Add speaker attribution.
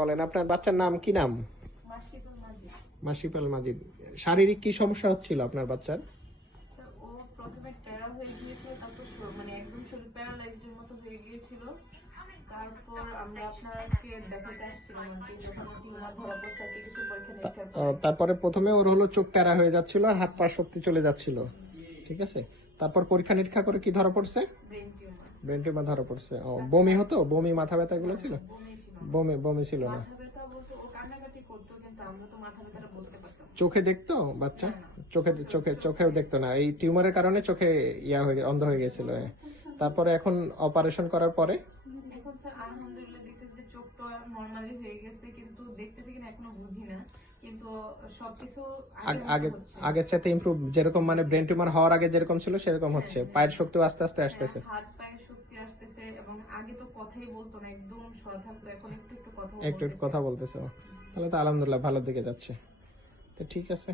Speaker 1: বলেন আপনার বাচ্চার নাম কি নাম? মাসিপাল মাজিদ। শারীরিক কি সমস্যা হচ্ছিল আপনার বাচ্চার?
Speaker 2: ও প্রথমে টেরা হয়ে গিয়েছিল তারপর মানে একদম শরীর প্যারালাইজের মতো হয়ে গিয়েছিল। তারপর আমরা আপনাকে দেখাতে আসছিলাম
Speaker 1: প্রথমে ওর হলো চোখ প্যারা হয়ে যাচ্ছিল হাত পা শক্তি চলে যাচ্ছিল। ঠিক আছে? তারপর পরীক্ষা নিরীক্ষা করে কি ধরা পড়ছে?
Speaker 2: ব্রেন টিউমার
Speaker 1: ব্রেন টিউমার ধরা পড়ছে। ও বমি হতো? বমি মাথা ব্যথা এগুলো ছিল
Speaker 2: বমি
Speaker 1: বমি ছিল না। চোখে দেখতো বাচ্চা? চোখে চোখে চোখেও দেখতো না। এই টিউমারের কারণে চোখে ইয়া হয়ে অন্ধ হয়ে গেছিল। হ্যাঁ। তারপরে এখন অপারেশন করার পরে?
Speaker 2: হয়ে আগের
Speaker 1: সাথে ইমপ্রুভ যেরকম মানে ব্রেন টিউমার হওয়ার আগে যেরকম ছিল সেরকম হচ্ছে। পায়ের শক্তিও আস্তে আস্তে আসতেছে
Speaker 2: হ্যাঁ, হাত পায়ের শক্তি আসতেছে এবং আগে তো কথাই বলতো না একদম সরা থাকতো এখন একটু একটু কথা
Speaker 1: একটু একটু কথা বলতেছে তাহলে তো আলহামদুলিল্লাহ ভালো দিকে যাচ্ছে। তো ঠিক আছে।